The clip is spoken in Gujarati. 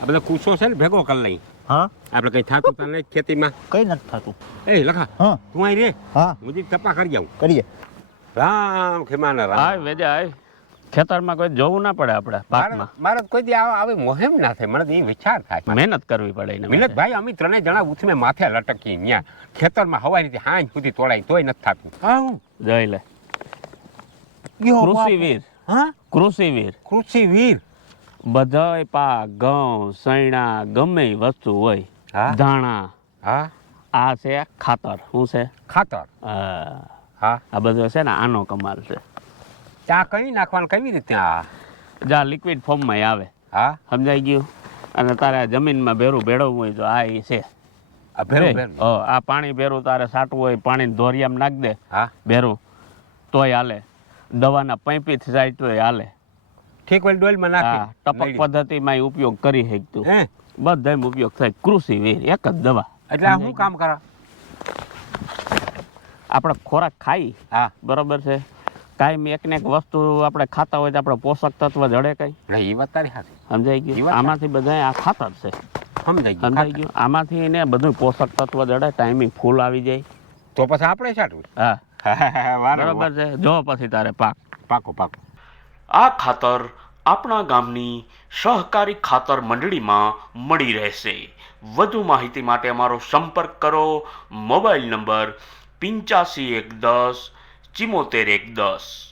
આ બધા કુસો છે ને ભેગો કરી લઈ. હા આપણે કઈ થાતું તને ખેતીમાં કઈ નથી થતું. એ લખા હા તું અહીં રે હા હું જી તપા કરી જાઉં. કરીએ. રામ ખેમાના રામ. હાય વેજા હાય. ખેતરમાં કોઈ જોવું ના પડે આપણે પાકમાં. મારે કોઈ દી આવી મોહેમ ના થાય. મને તો એ વિચાર થાય. મહેનત કરવી પડે એને. મિલતભાઈ અમે ત્રણેય જણા ઉથમે માથે લટકી ન્યા ખેતરમાં હવાઈ રીતે હાંજ સુધી તોડાય તોય નથી થાતું. હા જોઈ લે. કૃષિવીર. હા કૃષિવીર. કૃષિવીર. બધાય પાક ઘઉં સૈણા ગમે ઈ વસ્તુ હોય હા ધાણા હા આ છે ખાતર. શું છે? ખાતર. હા આ બધું છે ને આનો કમાલ છે. ચા કઈ નાખવાનું કેવી રીતે? જા લિક્વિડ ફોર્મમાં આવે. હા સમજાઈ ગયું. અને તારે જમીનમાં ભેરું ભેળવવું હોય તો આ ઈ છે. આ ભેરું ભેરું. આ પાણી ભેરું તારે સાટવું હોય પાણી ધોરિયામાં નાખ દે હા ભેરું તોય હાલે. દવાના પૈપીથ જાય તોય હાલે. ઠીક ઓલી ડોલમાં હા નાખી. ટપક પદ્ધતિમાં ઉપયોગ કરી શકતું. હે બધામાં ઉપયોગ થાય. કૃષિવીર એક જ દવા. એટલે આ શું કામ કરે? આપણે ખોરાક ખાઈ હા બરોબર છે. કાયમ એક ને એક વસ્તુ આપણે ખાતા હોય તો આપણે પોષક તત્વ જડે કઈ. એ વાત તારી સાચી. સમજાઈ ઈ ગયું. વાત આમાંથી બધા આ ખાતર છે. સમજાઈ ગયું. સમજાઈ ગયું. આમાંથી ને બધું પોષક તત્વ જડે. ટાઈમિંગ ફૂલ આવી જાય. તો પછી આપણે સાટું. હા બરાબર બરોબર છે. જો પછી તારે પાક. પાકો પાકો. આ ખાતર આપણા ગામની સહકારી ખાતર મંડળીમાં મળી રહેશે. વધુ માહિતી માટે અમારો સંપર્ક કરો. Mobile number 85 110 74 110.